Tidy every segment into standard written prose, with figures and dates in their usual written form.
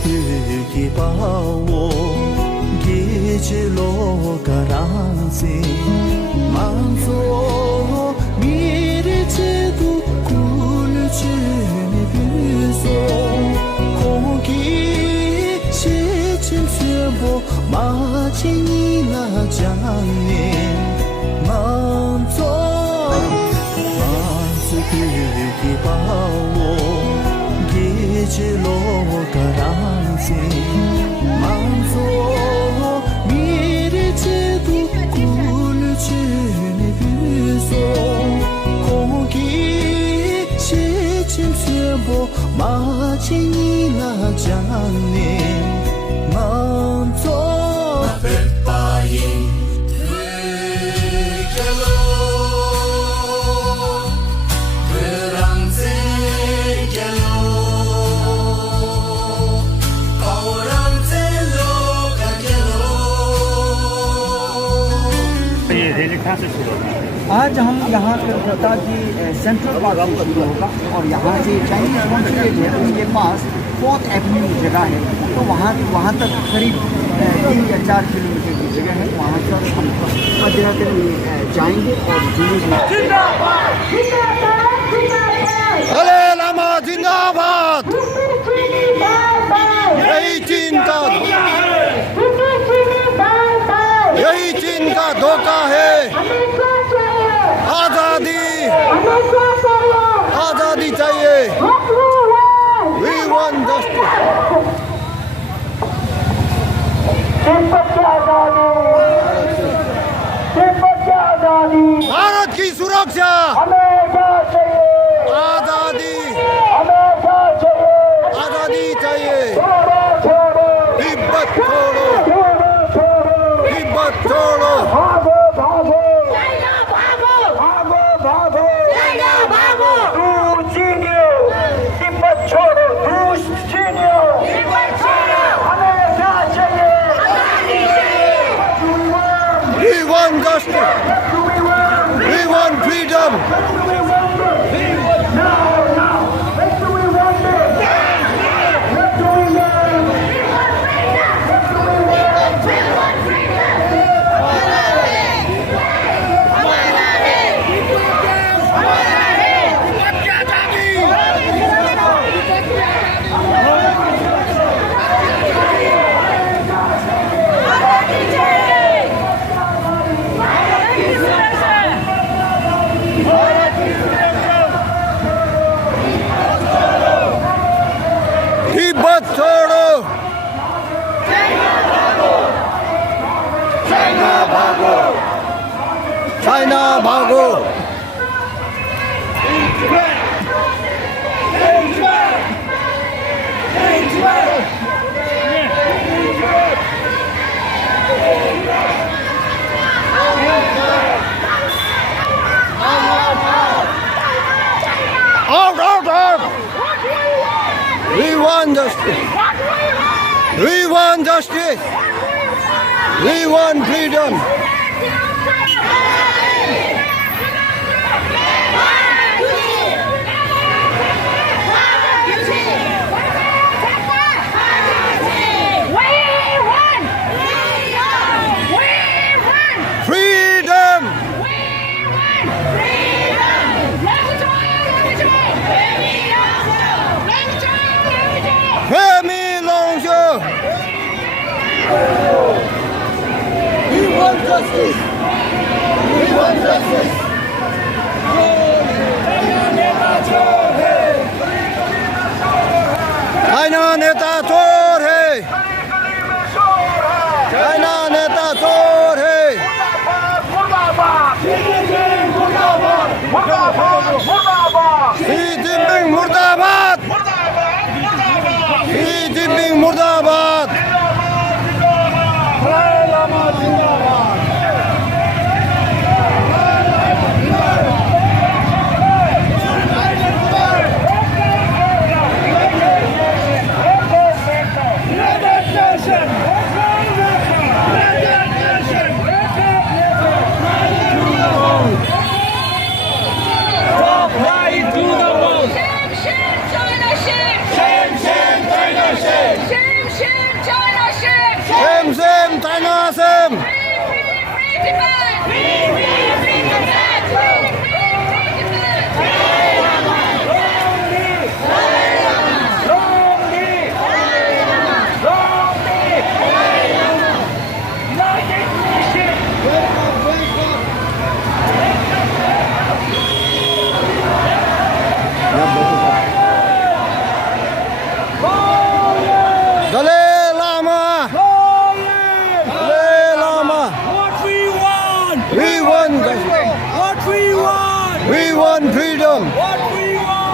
마스크기 바오 기질로 가랑세 만소 미리지도 굴주니 비소 공기 시침세보 마치니나 장님 만소 마스크기 바오 기질로 가랑세 만소 미리지도 굴주니 비소 공기 시침세보 마치니나 장님 만소 आज हम यहाँ कलकत्ता की सेंट्रल पार्क में शुरू होगा और यहाँ से चाइनीज कॉन्सुलेट है उनके पास 4th एवेन्यू जगह है तो वहाँ तक करीब 3 या 4 किलोमीटर की जगह है वहाँ पर हम पदयात्रा में जाएंगे और दलाई लामा जिंदाबाद यही चीन का धोखा है आजादी चाहिए We want justice भारत की सुरक्षा आजादी चाहिए तिब्बत छोड़ो We want justice. We want freedom. Tibet छोड़ो चाइना भागो out. We want justice. We want justice. We want freedom. Freedom. Femi Longzhou. We want justice. We want justice. China नेता चोर है. China नेता चोर है. Xi Jinping मुर्दाबाद. Xi Jinping मुर्दाबाद. Dalai Lama. Dalai Lama. What we want! We want. What we want! We want freedom. What we want!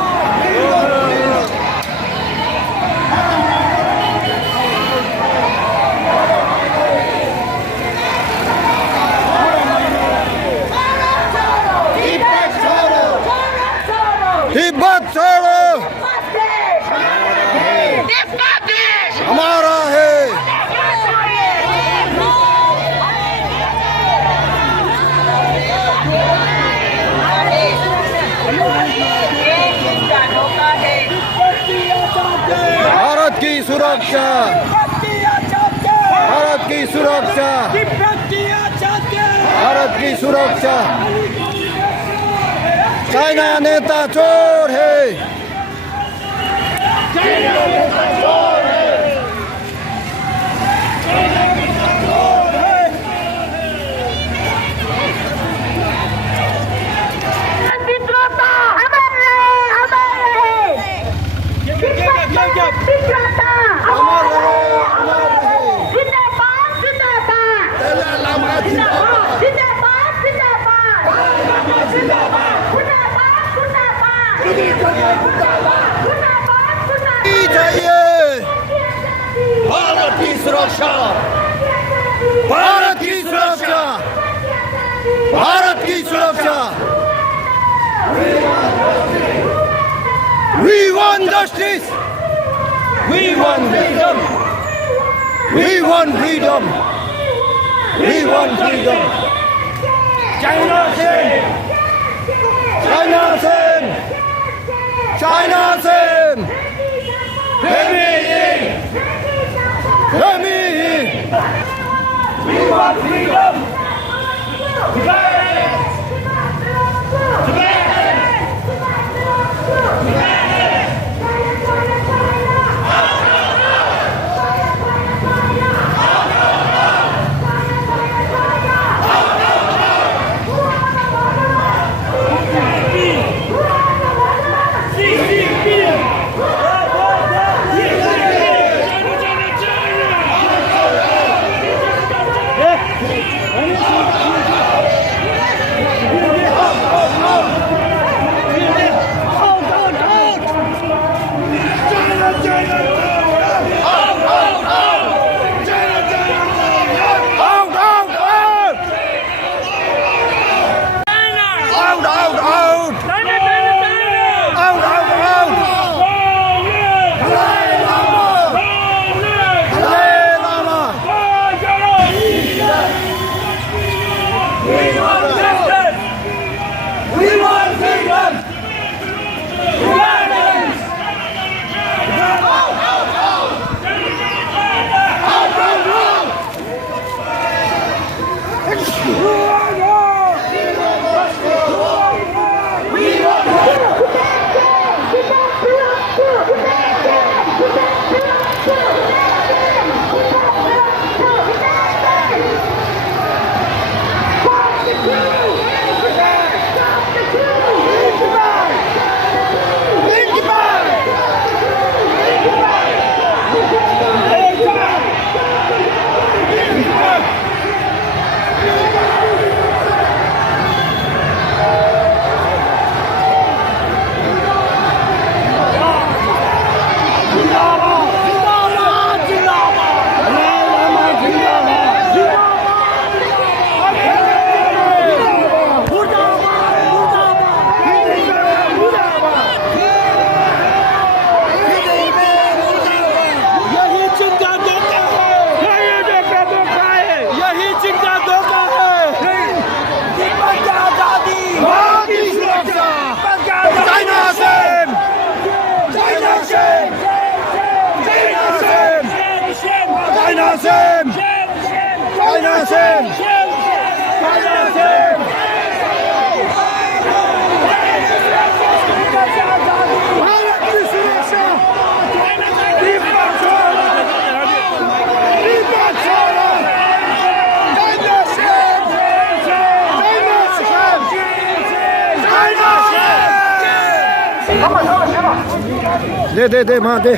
Tibet छोड़ो हमारा है भारत की सुरक्षा भारत की सुरक्षा भारत की सुरक्षा चाइना नेता चोर है चाहिए भारत की सुरक्षा भारत की सुरक्षा भारत की सुरक्षा We want justice. We want freedom. We want freedom. We want freedom. China Sen. China Sen. China Sen. Let me in. Let me in. We want freedom. Today. Today. दे माँ दे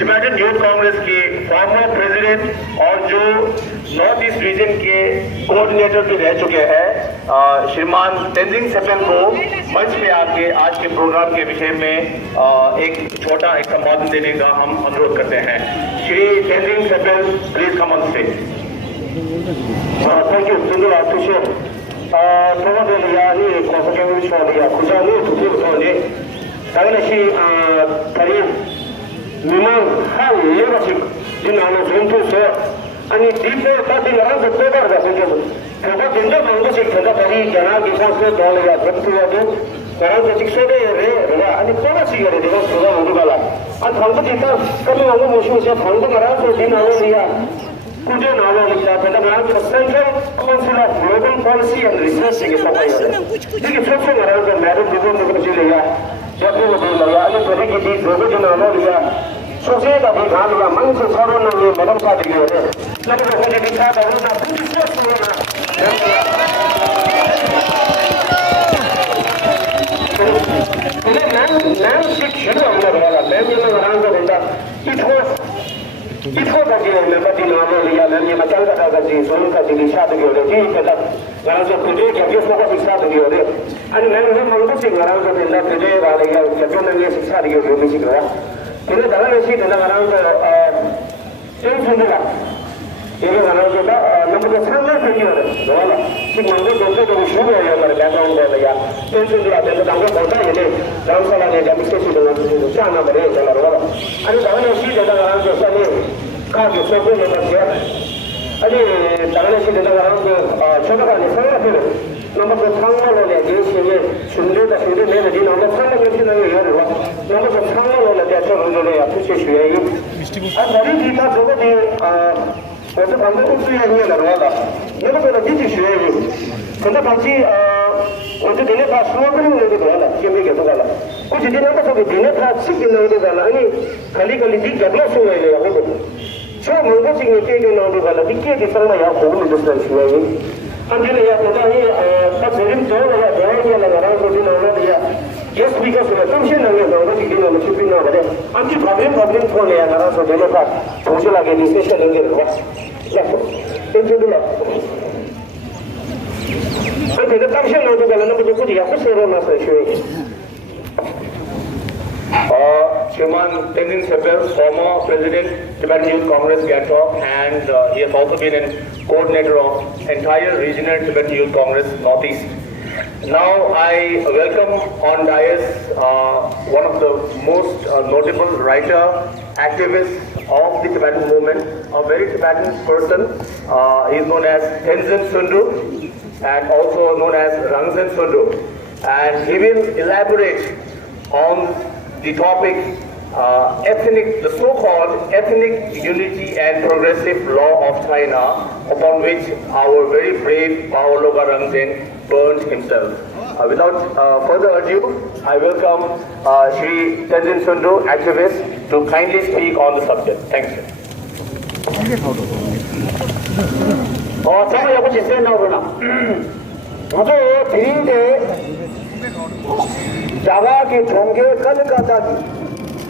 यूनाइटेड यूथ कांग्रेस के former president और जो north east region के coordinator भी रह चुके हैं श्रीमान तेंजिंग सेपेल को मंच पे आके आज के प्रोग्राम के विषय में एक छोटा एक संबोधन देने का हम अनुरोध करते हैं। Shri Tenzing Sepel please come on stage. Thank you सुंदर अफिशियल 토마토리아니 고속행위 처리야 구자니 두두토니 당연히 다리 미만 한 예가씩 지나는 전투서 아니 디포 다들 나서 떠다가 생겨서 그거 진짜 방법이 전다 다리 전화 기사서 돌아가 전투하고 그런 직소대에 아니 꼬라지게 되고 그거 모르가라 아 방법이 일단 그러면 너무 무시무시 방법 말아서 지나오니야 कुछ नालों लिखा था ना मैं तो central council of global policy and research के साथ आया देखिए सबसे बड़ा जो मैरिज डिवीजन में कुछ लिया जब भी वो लगा अने तो देखिए जी जो नालों लिया सोचे का भी गांव लिया मन से सारों ने ये मैडम का दिया है लेकिन वो मुझे दिखा था वो ना बिल्कुल सुना मैं शिक्षण हमने बोला मैं ये लगान को बोलता इको बजे में बदी नाम लिया मैं मचल का था जी सोन का जी शादी के लिए जी मतलब गांव से खुदे के अभी उसको शिक्षा दी हो रे अरे मैं मंगू सिंह गांव से बिंदा खुदे वाले या जब मैं ये शिक्षा दी हो मिसी करा तेरे दादा ने सी दादा गांव से सुन सुनगा 이게 가능하다. 너무 상관없는 거야. voilà. 지금 먼저 도서도 쉬어야 말 배경거야. 텐션도 앞에서 당고 보다 얘네 라우사라네 데모스트레이션도 하고 자나 말이야. 잘하라. 아니 다음에 시대가 가는 거니 가게 소고는 거야. 아니 다음에 시대가 가는 거 저거가 생각해요. 넘어서 상관론에 예시에 준비가 준비되는 이 넘어 상관론에 열어. 넘어서 상관론에 대해서 논의해야 표시해야 아, 다리 뒤가 저거지 어제 방금 우수에 하는 거라다. 내가 그거 뒤지 쉬어야지. 근데 같이 어제 내내 다 수업을 내고 돌아라. 지금 계속 가라. 혹시 내가 저기 내내 다 시킨 거도 가라. 아니 갈리 뒤 잡아 수업을 하고. 저 뭔가 지금 깨게 나오고 가라. 뒤에 상마야 고민을 했어요. Anjali ya tadi serim jauh ya jauh ya negara itu nama dia. Yes because assumption nama orang itu kita mesti pindah ada. Anji problem pun ya negara itu dia lepas. Muncul lagi discussion lagi tu. Ya, itu dulu. Jadi assumption itu kalau nama itu dia apa serum masa itu. Shriman Tenzin Sepel, former President, Tibetan Youth Congress, Gangtok, and he has also been a coordinator of entire regional Tibetan Youth Congress, Northeast. Now I welcome on dais one of the most notable writer, activist of the Tibetan movement, a very Tibetan person. He is known as Tenzin Sundu and also known as Rangzin Sundu. And he will elaborate on the topic the so-called ethnic unity and progressive law of China, upon which our very brave Paolo Rangzin burned himself. Without further ado, I welcome Shri Tenzin Sundu, activist, to kindly speak on the subject. Thank you. जावा के ठोंगे कलकत्ता की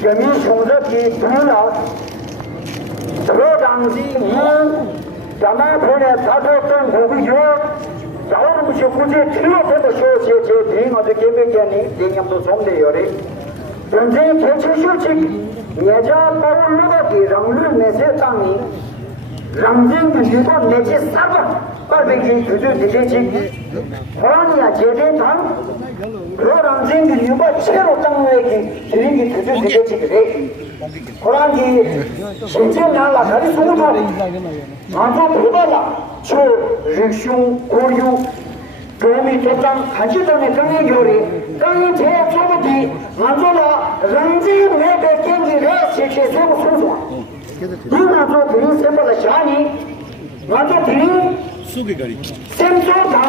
जमीन शोधक की दूना दो डांसी मूं जमा फिरे साधो तन होगी जो जावर मुझे कुछ ठिलो से तो शो से ड्रिंक और के में क्या नहीं ड्रिंक हम तो सोम दे योरे जंजे खेचे शो चिक नेजा पर लोगों की रंगलू में से तांगी रंगजिंग की जीवन में से सब पर भी तुझे दिखे चिक होनिया जेदे था Rangzin की युवा छेरो तंगेगी दिल्ली की तुझे दिखे चिकरे कुरान की शिक्षे नाला खाली सुनो आजो बोला जो रिक्शों chorio 도움이 됐던 간지도네 강의 요리 강의 제약 소비지 만조라 랑지 매배 경기를 실시해서 소소한 누나도 드린 셈보다 샤니 만조 드린 셈소당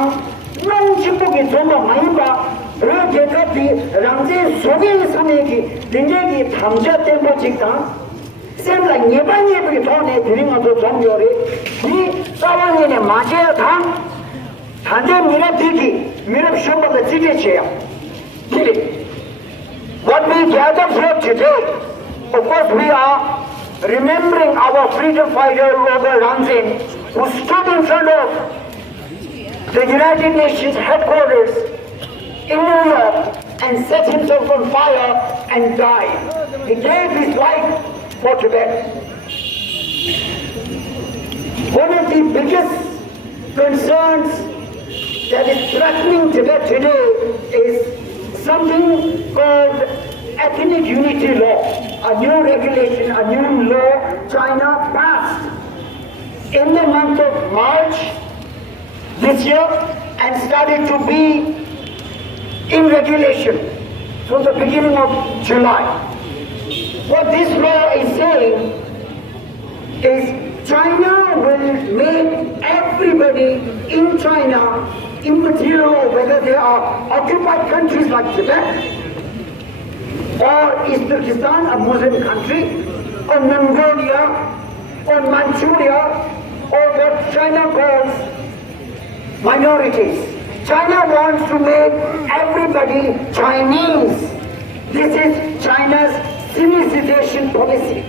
농식복이 좀 더 많이 봐 그렇게 같이 랑지 속에 삼내기 링제기 탐자 템포 직당 셈라 예반예불이 돈에 드린 것도 좀 요리 이 싸왕이네 맞아야 당 Tande mirab diki, mirab shumbala diki cheya. Dili. What we gather here today, of course we are remembering our freedom fighter Robert Rangzin, who stood in front of the United Nations headquarters in New York and set himself on fire and died. He gave his life for Tibet. One of the biggest concerns that is threatening Tibet today is something called ethnic unity law, a new regulation, a new law China passed in the month of March this year and started to be in regulation from the beginning of July. What this law is saying is China will make everybody in China immaterial, whether they are occupied countries like Tibet or Uzbekistan, a Muslim country, or Mongolia, or Manchuria, or what China calls minorities. China wants to make everybody Chinese. This is China's Sinicization policy.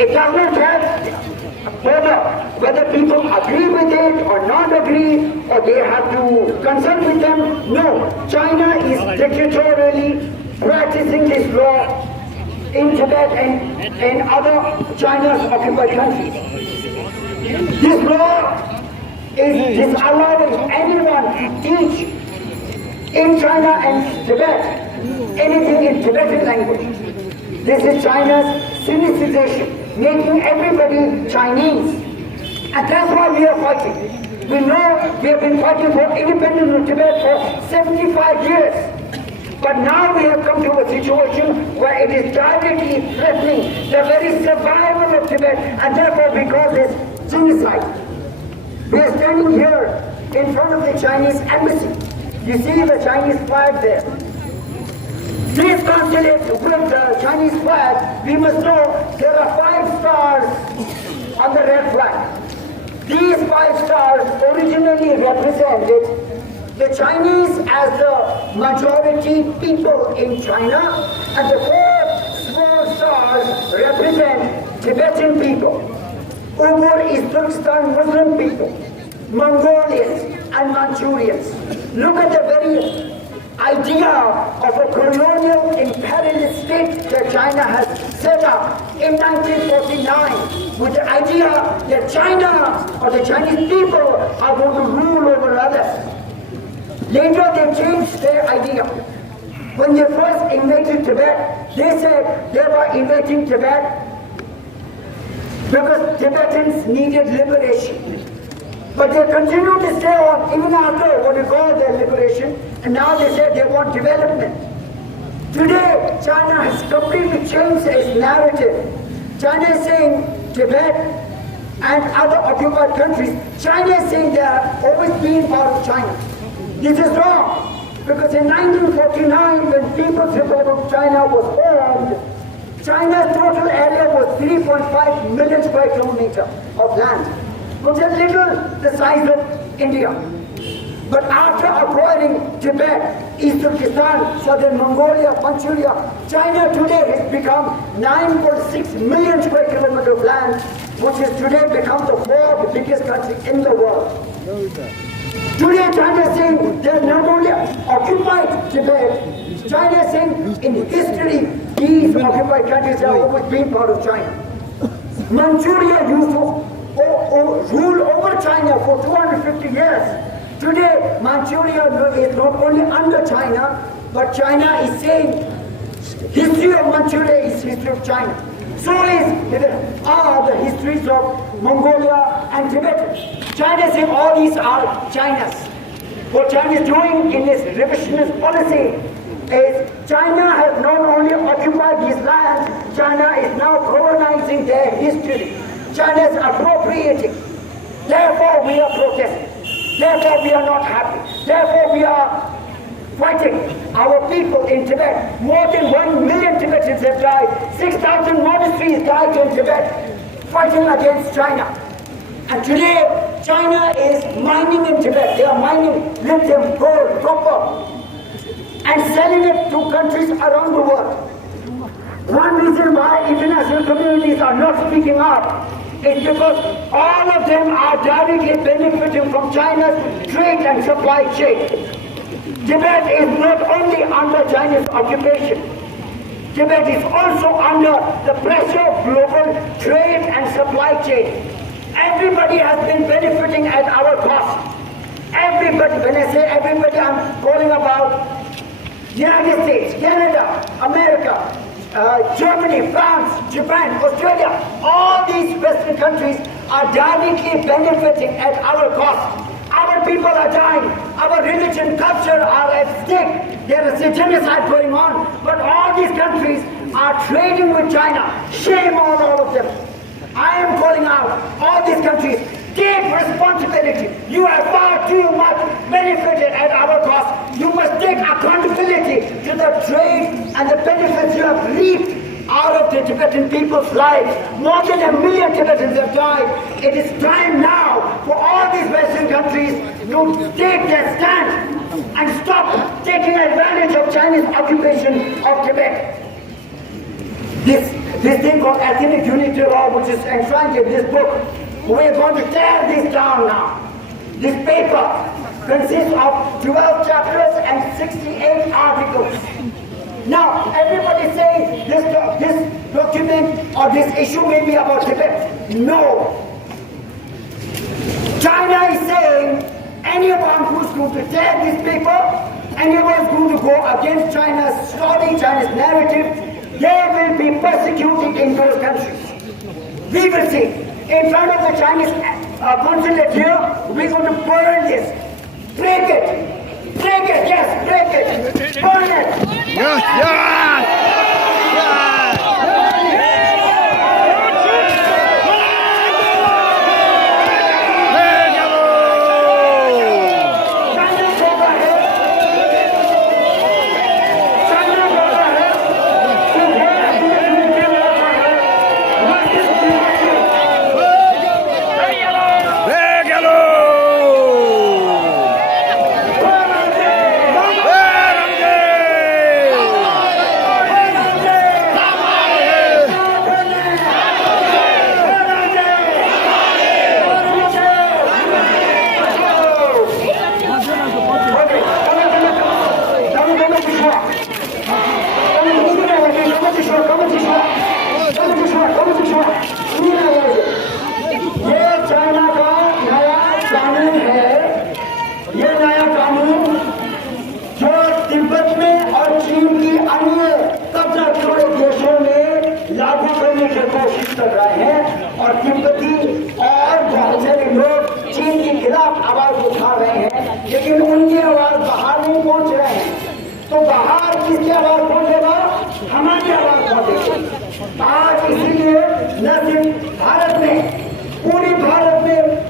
It does not have whether people agree with it or not agree, or they have to consult with them. No, China is dictatorially practicing this law in Tibet and other China's occupied countries. This law is disallowing anyone to teach in China and Tibet anything in Tibetan language. This is China's sinicization, making everybody Chinese. And that's why we are fighting. We know we have been fighting for independence of Tibet for 75 years. But now we have come to a situation where it is directly threatening the very survival of Tibet, and therefore we call this genocide. We are standing here in front of the Chinese embassy. You see the Chinese flag there. This consulate with the Chinese flag, we must know there are 5 stars on the red flag. These 5 stars originally represented the Chinese as the majority people in China, and the 4 small stars represent Tibetan people, Uyghur East Turkestan Muslim people, Mongolians and Manchurians. Look at the very idea of a colonial imperialist state that China has set up in 1949 with the idea that China or the Chinese people are going to rule over others. Later they changed their idea. When they first invaded Tibet, they said they were invading Tibet because Tibetans needed liberation. But they continued to stay on even after what you call their liberation, and now they say they want development. Today, China has completely changed its narrative. China is saying Tibet and other occupied countries, China is saying they have always been part of China. This is wrong, because in 1949, when People's Republic of China was formed, China's total area was 3.5 million square kilometers of land, which is little the size of India. But after acquiring Tibet, East Turkestan, southern Mongolia, Manchuria, China today has become 9.6 million square kilometers of land, which has today become the 4th biggest country in the world. Today China is saying they have not only occupied Tibet, China is saying in history these occupied countries have always been part of China. Manchuria used to rule over China for 250 years. Today Manchuria is not only under China, but China is saying history of Manchuria is history of China. So are the histories of Mongolia and Tibet. China is saying all these are China's. What China is doing in its revisionist policy is China has not only occupied these lands, China is now colonizing their history. China is appropriating. Therefore we are protesting. Therefore we are not happy. Therefore we are fighting. Our people in Tibet, more than 1 million Tibetans have died. 6,000 monasteries died in Tibet, fighting against China. And today, China is mining in Tibet. They are mining lithium, gold, copper, and selling it to countries around the world. One reason why international communities are not speaking up is because all of them are directly benefiting from China's trade and supply chain. Tibet is not only under China's occupation. Tibet is also under the pressure of global trade and supply chain. Everybody has been benefiting at our cost. Everybody, when I say everybody, I'm calling about United States, Canada, America, Germany, France, Japan, Australia. All these Western countries are directly benefiting at our cost. Our people are dying. Our religion, culture are at stake. There is a genocide going on. But all these countries are trading with China. Shame on all of them. I am calling out all these countries. Take responsibility. You have far too much benefited at our cost. You must take accountability to the trade and the benefits you have reaped out of the Tibetan people's lives. More than 1 million Tibetans have died. It is time now for all these Western countries to take their stand and stop taking advantage of Chinese occupation of Tibet. This thing called ethnic unity law, which is enshrined in this book, we're going to tear this down now. This paper consists of 12 chapters and 68 articles. Now, everybody saying this document or this issue may be about Tibet. No. China is saying anyone who's going to tear these people, anyone who's going to go against China's story, China's narrative, they will be persecuted in those countries. We will see. In front of the Chinese consulate here, we're going to burn this. Break it. Break it, yes, break it. Burn it. Yes, yes! कोशिश कर रहे हैं और तिब्बती और बहुत सारे लोग चीन के खिलाफ आवाज उठा रहे हैं, लेकिन उनकी आवाज बाहर नहीं पहुंच रहे हैं। तो बाहर किसकी आवाज पहुंचेगा? हमारी आवाज पहुंचेगी। आज इसीलिए न सिर्फ भारत में,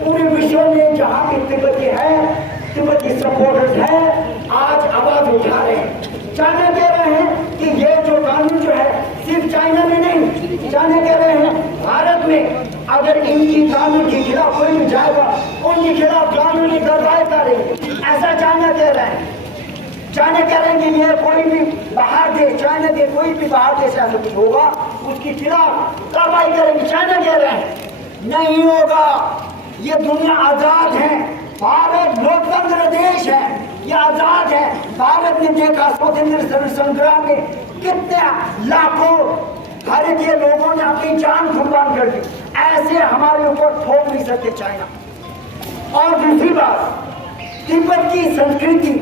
पूरे विश्व में जहाँ भी तिब्बती है, तिब्बती सपोर्टर्स हैं, आज आवाज उठा रहे हैं। चाइना कह रहे हैं कि ये जो कानून जो है सिर्फ चाइना में नहीं, चाइना कह रहे हैं भारत में अगर इनकी कानून के खिलाफ कोई भी जाएगा, उनके खिलाफ कानूनी कार्रवाई करेंगे, ऐसा चाइना कह रहे हैं। चाइना कह रहे हैं कि ये कोई भी बाहर देश, चाइना के कोई भी बाहर देश ऐसा कुछ होगा, उसके खिलाफ कार्रवाई करेंगे। चाइना कह रहे हैं नहीं होगा, ये दुनिया आजाद है, भारत लोकतंत्र देश है, ये आजाद है। भारत ने देखा स्वतंत्र संग्राम में कितने लाखों भारतीय लोगों ने अपनी जान कुर्बान कर दी, ऐसे हमारे ऊपर थोप नहीं सकते चाइना। और दूसरी बात, तिब्बत की संस्कृति